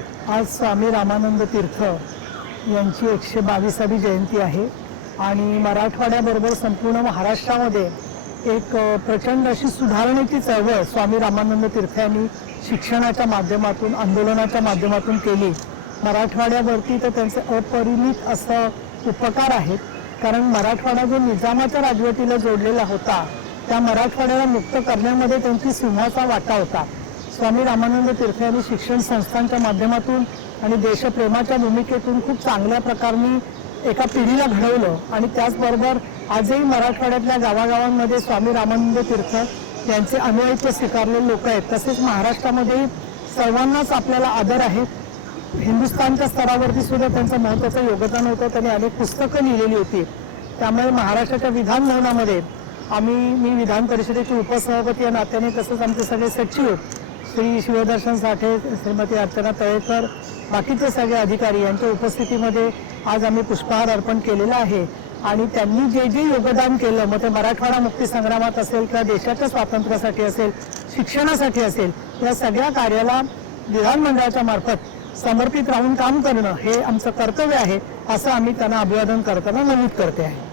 Okay आज स्वामी रामानंद तीर्थ यांची एकशे बावीसावी जयंती आहे. आणि मराठवाड्याबरोबर संपूर्ण महाराष्ट्रामध्ये एक प्रचंड अशी सुधारणेची चळवळ स्वामी रामानंद तीर्थ यांनी शिक्षणाच्या माध्यमातून आंदोलनाच्या माध्यमातून केली. मराठवाड्यावरती तर त्यांचे अपरिमित असं उपकार आहेत. कारण मराठवाडा जो निजामाच्या राजवटीला जोडलेला होता त्या मराठवाड्याला मुक्त करण्यामध्ये त्यांची सिंहाचा वाटा होता. स्वामी रामानंद तीर्थ यांनी शिक्षण संस्थांच्या माध्यमातून आणि देशप्रेमाच्या भूमिकेतून खूप चांगल्या प्रकारे एका पिढीला घडवलं. आणि त्याचबरोबर आजही मराठवाड्यातल्या गावागावांमध्ये स्वामी रामानंद तीर्थ यांचे अनुयायित्व स्वीकारलेले लोक आहेत. तसेच महाराष्ट्रामध्ये सर्वांनाच आपल्याला आदर आहे. हिंदुस्थानच्या स्तरावरती सुद्धा त्यांचं महत्त्वाचं योगदान होतं. त्यांनी अनेक पुस्तकं लिहिलेली होती. त्यामुळे महाराष्ट्राच्या विधान भवनामध्ये आम्ही मी विधान परिषदेचे उपसभापती या नात्याने तसंच आमचे सगळे सचिव श्री शिवदर्शन साठे श्रीमती अर्चना तळेकर बाकीचे सगळे अधिकारी यांच्या उपस्थितीमध्ये आज आम्ही पुष्पहार अर्पण केलेला आहे. आणि त्यांनी जे जे योगदान केलं मग ते मराठवाडा मुक्तीसंग्रामात असेल किंवा देशाच्या स्वातंत्र्यासाठी असेल शिक्षणासाठी असेल या सगळ्या कार्याला विधानमंडळाच्या मार्फत समर्पित राहून काम करणं हे आमचं कर्तव्य आहे असं आम्ही त्यांना अभिवादन करताना नमूद करते आहे.